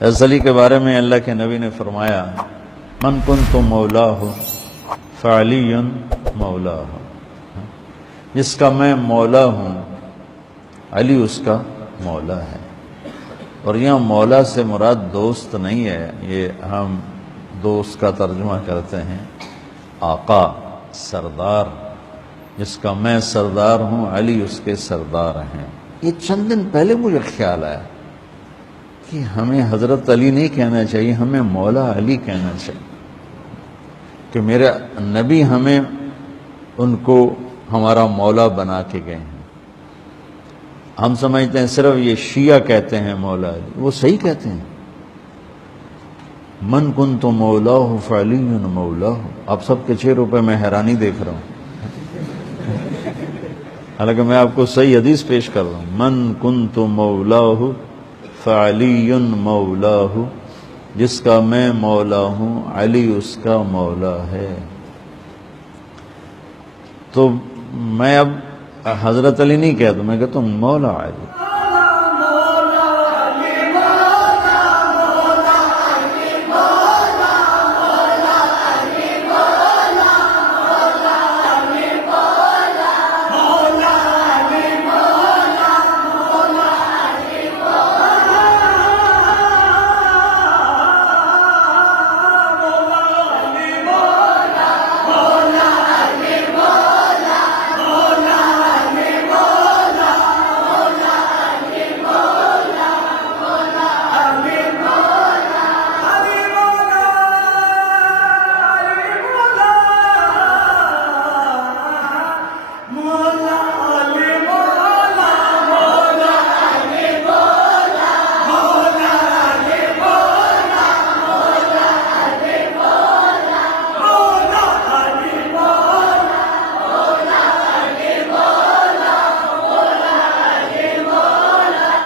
हज़रत अली के बारे में अल्लाह के नबी ने फरमाया, मन कुन्तु मौलाहु फ़अलियुन मौलाहु, जिसका मैं मौला हूँ अली उसका मौला है। और यहाँ मौला से मुराद दोस्त नहीं है, ये हम दोस्त का तर्जुमा करते हैं आका, सरदार। जिसका मैं सरदार हूँ अली उसके सरदार हैं। ये चंद दिन पहले मुझे ख्याल आया कि हमें हज़रत अली नहीं कहना चाहिए, हमें मौला अली कहना चाहिए, कि मेरे नबी हमें उनको हमारा मौला बना के गए हैं। हम समझते हैं सिर्फ ये शिया कहते हैं मौला अली, वो सही कहते हैं। मन कुन्तु मौलाहु फ़अलियुन मौलाहु। आप सबके चेहरों पे मैं हैरानी देख रहा हूँ, हालांकि मैं आपको सही हदीस पेश कर रहा हूँ। मन कुन्तु मौलाहु फ़अलियुन मौलाहु, जिसका मैं मौला हूँ अली उसका मौला है। तो मैं अब हज़रत अली नहीं कहता, मैं कहता हूँ मौला अली।